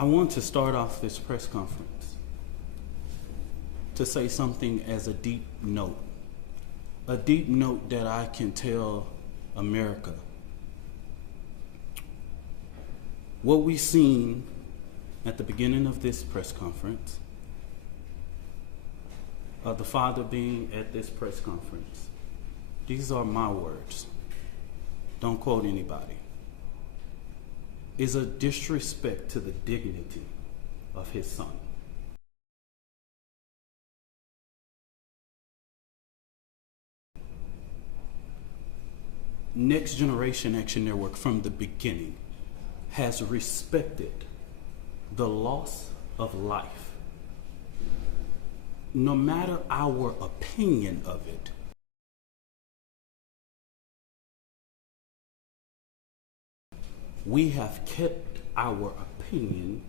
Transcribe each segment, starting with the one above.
I want to start off this press conference to say something as a deep note that I can tell America. What we've seen at the beginning of this press conference, the father being at this press conference, these are my words, don't quote anybody, is a disrespect to the dignity of his son. Next Generation Action Network from the beginning has respected the loss of life, no matter our opinion of it. We have kept our opinion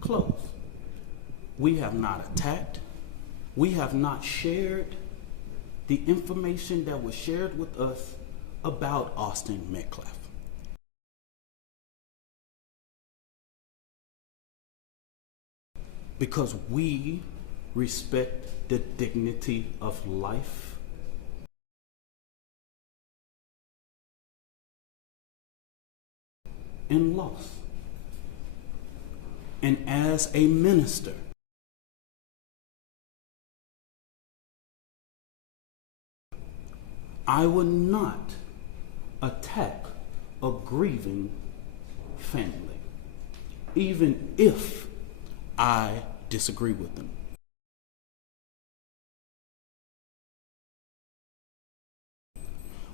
close. We have not attacked. We have not shared the information that was shared with us about Austin Metcalf. Because we respect the dignity of life. And loss. And as a minister, I would not attack a grieving family, even if I disagree with them.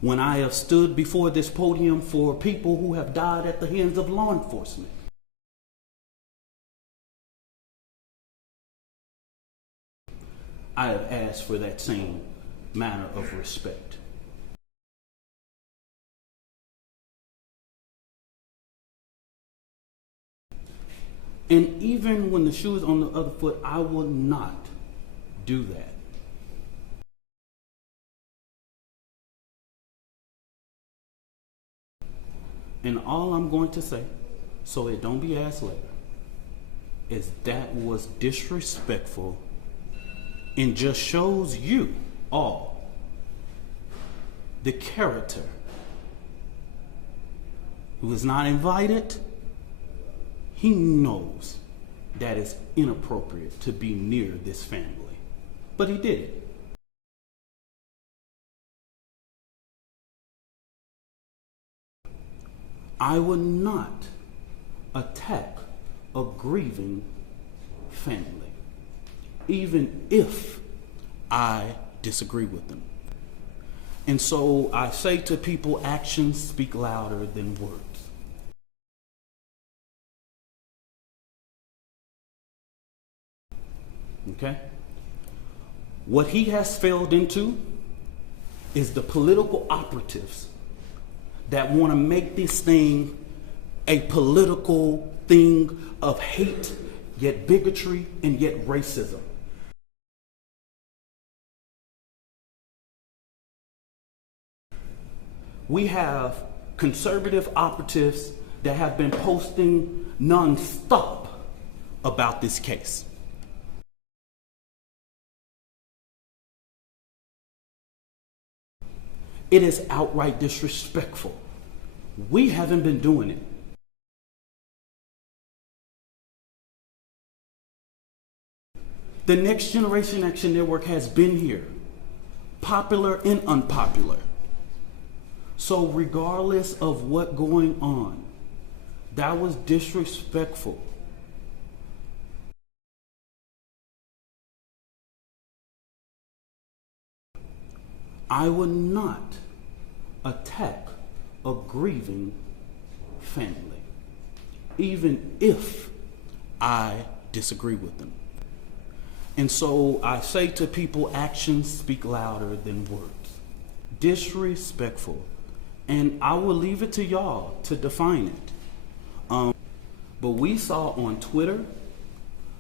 When I have stood before this podium for people who have died at the hands of law enforcement, I have asked for that same manner of respect. And even when the shoe is on the other foot, I will not do that. And all I'm going to say, so it don't be asked later, is that was disrespectful and just shows you all the character who is not invited. He knows that it's inappropriate to be near this family, but he did it. I would not attack a grieving family, even if I disagree with them. And so I say to people, actions speak louder than words. Okay? What he has failed into is the political operatives that want to make this thing a political thing of hate, yet bigotry, and yet racism. We have conservative operatives that have been posting nonstop about this case. It is outright disrespectful. We haven't been doing it. The Next Generation Action Network has been here, popular and unpopular. So regardless of what's going on, that was disrespectful. I would not attack a grieving family, even if I disagree with them. And so I say to people, actions speak louder than words. Disrespectful. And I will leave it to y'all to define it. But we saw on Twitter,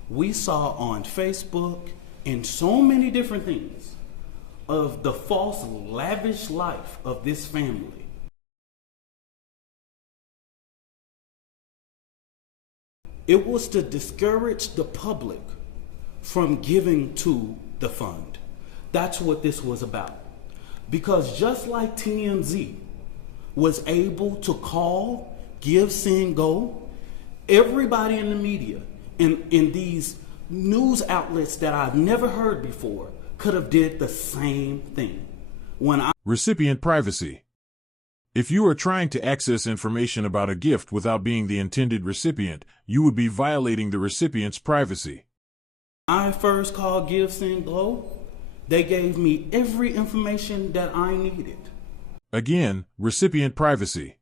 we saw on Facebook, and so many different things of the false, lavish life of this family. It was to discourage the public from giving to the fund. That's what this was about. Because just like TMZ was able to call, give, send, go, everybody in the media, in these news outlets that I've never heard before, could have did the same thing. Recipient privacy. If you are trying to access information about a gift without being the intended recipient, you would be violating the recipient's privacy. I first called Give, Send, Go. They gave me every information that I needed. Again, recipient privacy.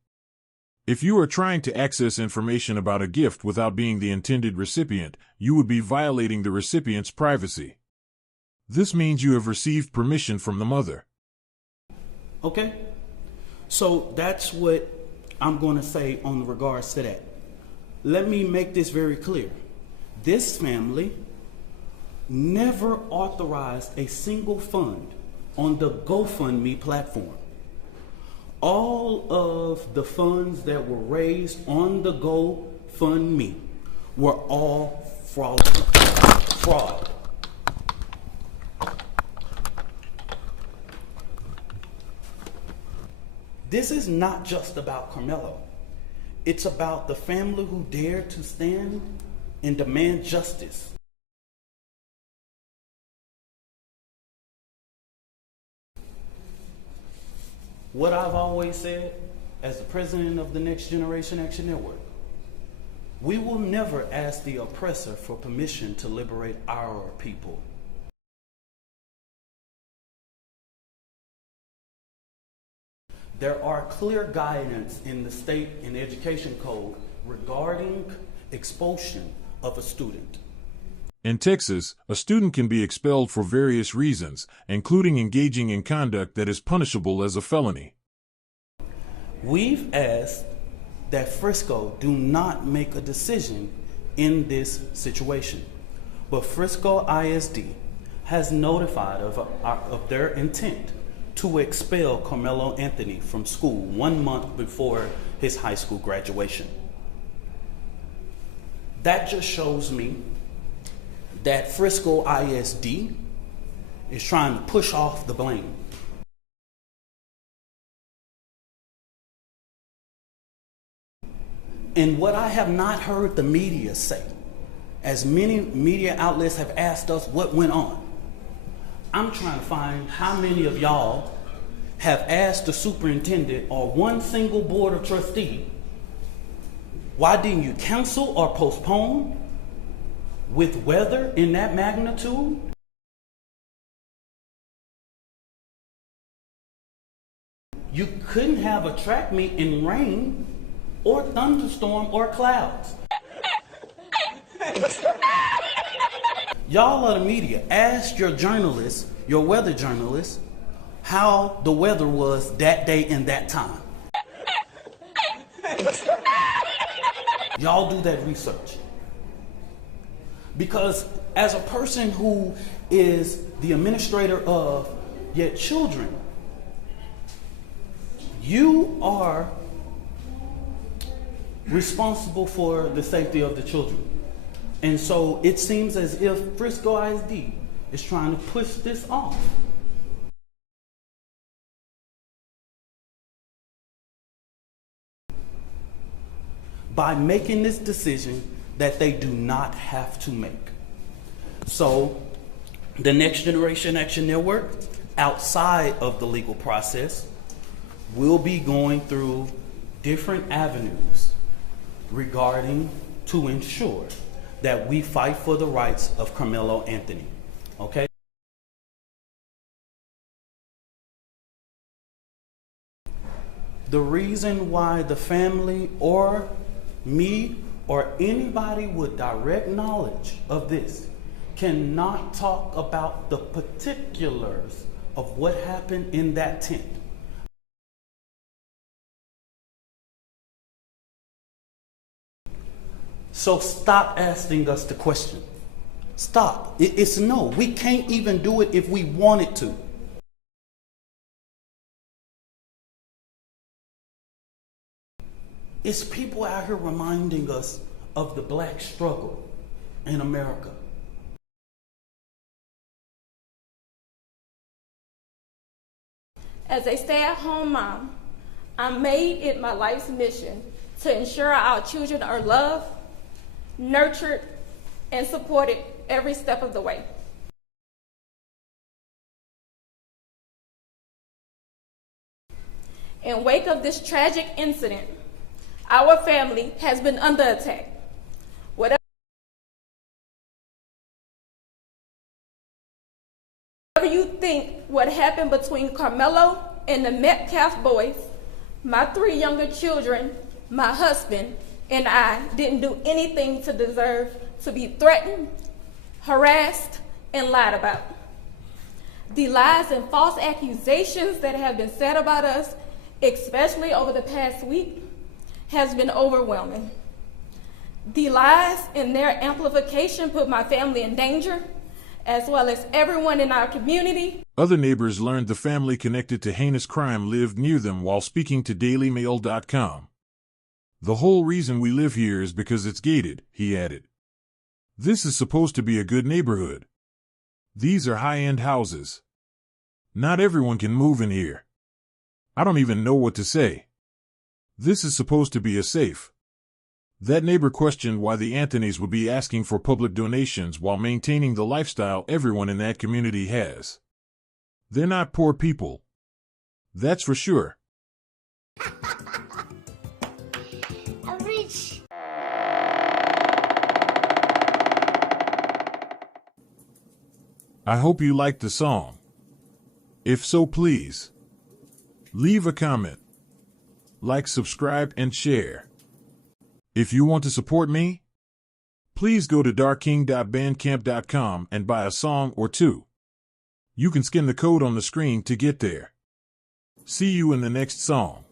If you are trying to access information about a gift without being the intended recipient, you would be violating the recipient's privacy. This means you have received permission from the mother. Okay? So that's what I'm going to say on regards to that. Let me make this very clear. This family never authorized a single fund on the GoFundMe platform. All of the funds that were raised on the GoFundMe were all fraud. This is not just about Karmelo. It's about the family who dared to stand and demand justice. What I've always said, as the president of the Next Generation Action Network, we will never ask the oppressor for permission to liberate our people. There are clear guidance in the state and education code regarding expulsion of a student. In Texas, a student can be expelled for various reasons, including engaging in conduct that is punishable as a felony. We've asked that Frisco do not make a decision in this situation, but Frisco ISD has notified of their intent to expel Karmelo Anthony from school 1 month before his high school graduation. That just shows me that Frisco ISD is trying to push off the blame. And what I have not heard the media say, as many media outlets have asked us what went on, I'm trying to find how many of y'all have asked the superintendent or one single board of trustee, why didn't you cancel or postpone with weather in that magnitude? You couldn't have a track meet in rain or thunderstorm or clouds. Y'all are the media. Ask your journalists, your weather journalists, how the weather was that day and that time. Y'all do that research. Because as a person who is the administrator of your children, you are responsible for the safety of the children. And so it seems as if Frisco ISD is trying to push this off. By making this decision that they do not have to make. So the Next Generation Action Network, outside of the legal process, will be going through different avenues regarding to ensure that we fight for the rights of Karmelo Anthony. Okay? The reason why the family or me or anybody with direct knowledge of this cannot talk about the particulars of what happened in that tent. So stop asking us the question. Stop. It's no. We can't even do it if we wanted to. It's people out here reminding us of the black struggle in America. As a stay-at-home mom, I made it my life's mission to ensure our children are loved, nurtured, and supported every step of the way. In wake of this tragic incident, our family has been under attack. Whatever you think what happened between Karmelo and the Metcalf boys, my 3 younger children, my husband, and I didn't do anything to deserve to be threatened, harassed, and lied about. The lies and false accusations that have been said about us, especially over the past week, has been overwhelming. The lies and their amplification put my family in danger, as well as everyone in our community. Other neighbors learned the family connected to heinous crime lived near them while speaking to dailymail.com. The whole reason we live here is because it's gated, he added. This is supposed to be a good neighborhood. These are high-end houses. Not everyone can move in here. I don't even know what to say. This is supposed to be a safe. That neighbor questioned why the Anthonys would be asking for public donations while maintaining the lifestyle everyone in that community has. They're not poor people. That's for sure. I hope you liked the song. If so, please leave a comment, like, subscribe, and share. If you want to support me, please go to darkking.bandcamp.com and buy a song or 2. You can scan the code on the screen to get there. See you in the next song.